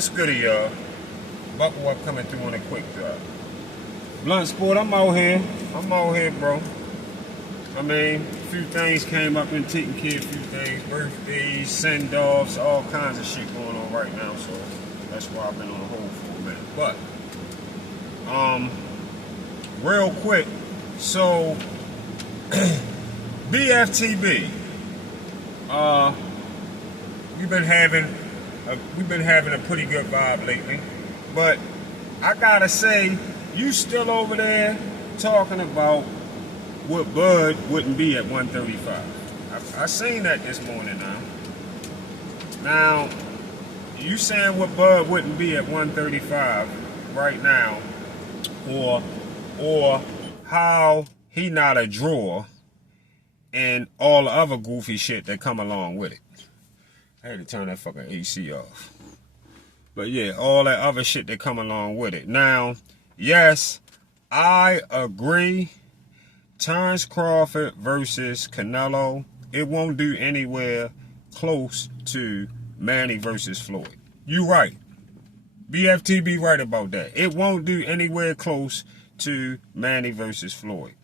What's good, y'all? Buckle up, coming through on a quick drop. Blunt Sport, I'm out here, bro. I mean, a few things came up in taking care of a few things. Birthdays, send-offs, all kinds of shit going on right now, so that's why I've been on hold for a minute. But, real quick, so, BFTB, we've been having a pretty good vibe lately, but I gotta say, you still over there talking about what Bud wouldn't be at 135. I seen that this morning now. Now, you saying what Bud wouldn't be at 135 right now, or how he not a drawer and all the other goofy shit that come along with it. I had to turn that fucking AC off. But yeah, all that other shit that come along with it. Now, yes, I agree. Terrence Crawford versus Canelo, it won't do anywhere close to Manny versus Floyd. You right. BFTB right about that. It won't do anywhere close to Manny versus Floyd.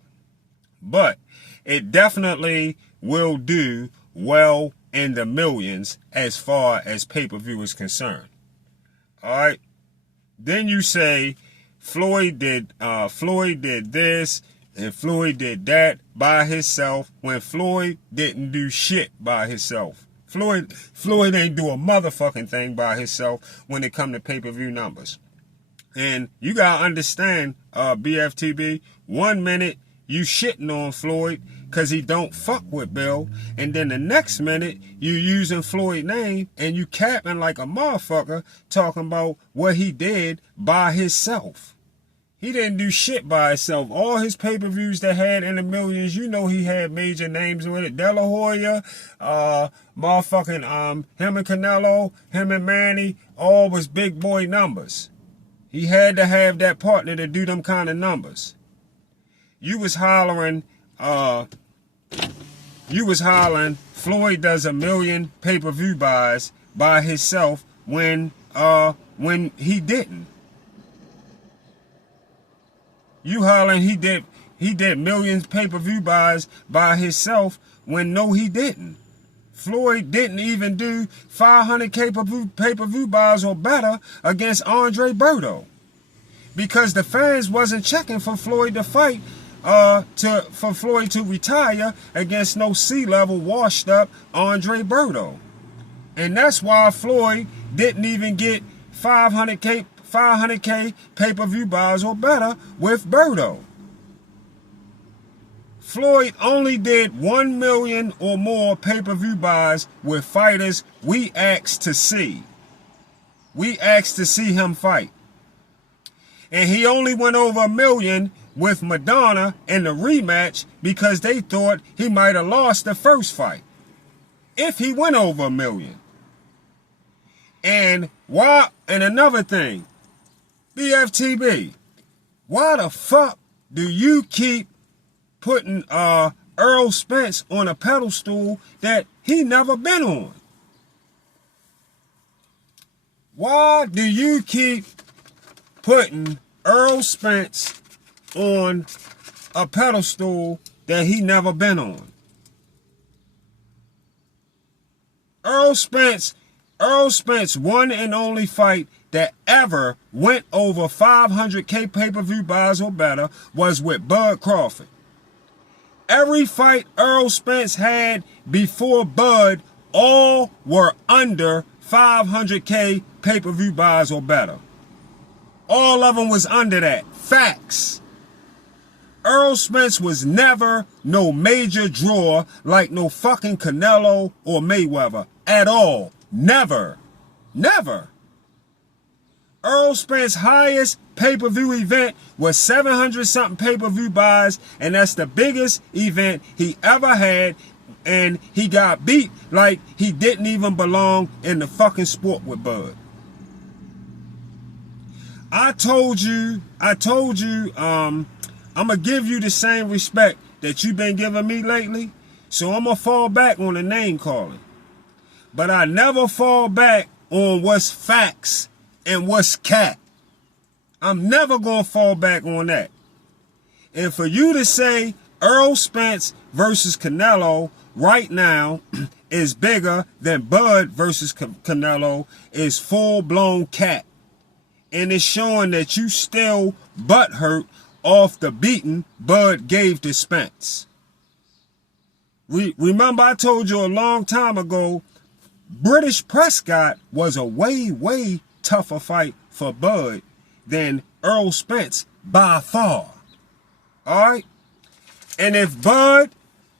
But it definitely will do well in the millions as far as pay-per-view is concerned. Alright? Then you say Floyd did this and Floyd did that by himself when Floyd didn't do shit by himself. Floyd ain't do a motherfucking thing by himself when it come to pay-per-view numbers. And you gotta understand, BFTB, 1 minute you shitting on Floyd because he don't fuck with Bill, and then the next minute you using Floyd's name and you capping like a motherfucker talking about what he did by himself. He didn't do shit by himself. All his pay-per-views that had in the millions, you know he had major names with it. De La Hoya, motherfucking, him and Canelo, him and Manny, all was big boy numbers. He had to have that partner to do them kind of numbers. You was hollering, Floyd does 1 million pay-per-view buys by himself when he didn't. You hollering he did millions pay-per-view buys by himself when no he didn't. Floyd didn't even do 500K pay-per-view buys or better against Andre Berto. Because the fans wasn't checking for Floyd to fight, for Floyd to retire against no C-level washed up Andre Berto. And that's why Floyd didn't even get 500K pay-per-view buys or better with Berto. Floyd only did 1 million or more pay-per-view buys with fighters we asked to see. We asked to see him fight. And he only went over 1 million with Madonna in the rematch because they thought he might have lost the first fight. If he went over 1 million. And another thing, BFTB, why the fuck do you keep putting Errol Spence on a pedestal that he never been on? Why do you keep putting Errol Spence on a pedestal that he never been on? Errol Spence one and only fight that ever went over 500K pay-per-view buys or better was with Bud Crawford. Every fight Errol Spence had before Bud, all were under 500K pay-per-view buys or better. All of them was under that. Facts. Errol Spence was never no major draw like no fucking Canelo or Mayweather at all. Never. Never. Errol Spence's highest pay-per-view event was 700-something pay-per-view buys, and that's the biggest event he ever had, and he got beat like he didn't even belong in the fucking sport with Bud. I told you, I'm gonna give you the same respect that you've been giving me lately, so I'm gonna fall back on the name calling. But I never fall back on what's facts and what's cat. I'm never going to fall back on that. And for you to say Errol Spence versus Canelo right now is bigger than Bud versus Canelo is full-blown cat. And it's showing that you still butthurt off the beating Bud gave to Spence. Remember I told you a long time ago, British Prescott was a way, way tougher fight for Bud than Errol Spence by far. Alright? And if Bud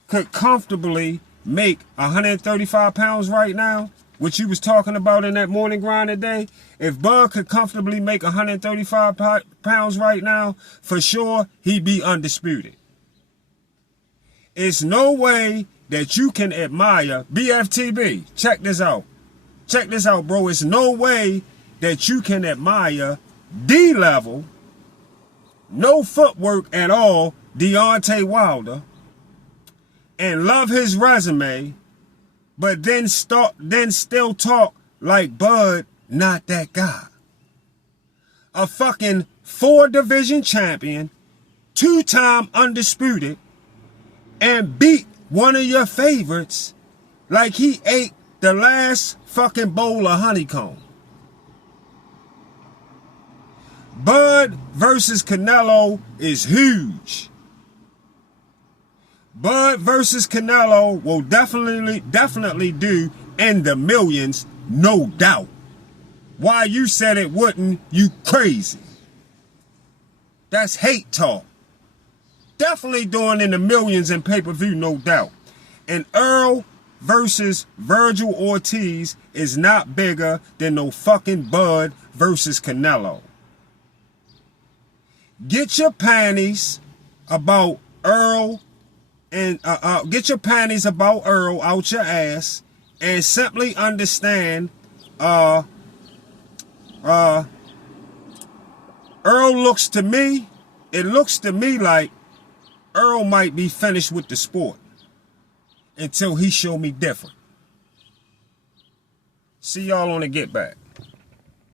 could comfortably make 135 pounds right now, which you was talking about in that morning grind today, if Bud could comfortably make 135 pounds right now, for sure he'd be undisputed. It's no way that you can admire BFTB. Check this out. Check this out, bro. It's no way that you can admire D-level, no footwork at all, Deontay Wilder, and love his resume, but then still talk like Bud not that guy. A fucking 4-division champion, 2-time undisputed, and beat one of your favorites like he ate the last fucking bowl of honeycomb. Bud versus Canelo is huge. Bud versus Canelo will definitely do in the millions, no doubt. Why you said it wouldn't, you crazy. That's hate talk. Definitely doing in the millions in pay-per-view, no doubt. And Errol versus Virgil Ortiz is not bigger than no fucking Bud versus Canelo. Get your panties about Errol and get your panties about Errol out your ass and simply understand Errol looks to me, it looks to me like Errol might be finished with the sport until he show me different. See y'all on the Get Back.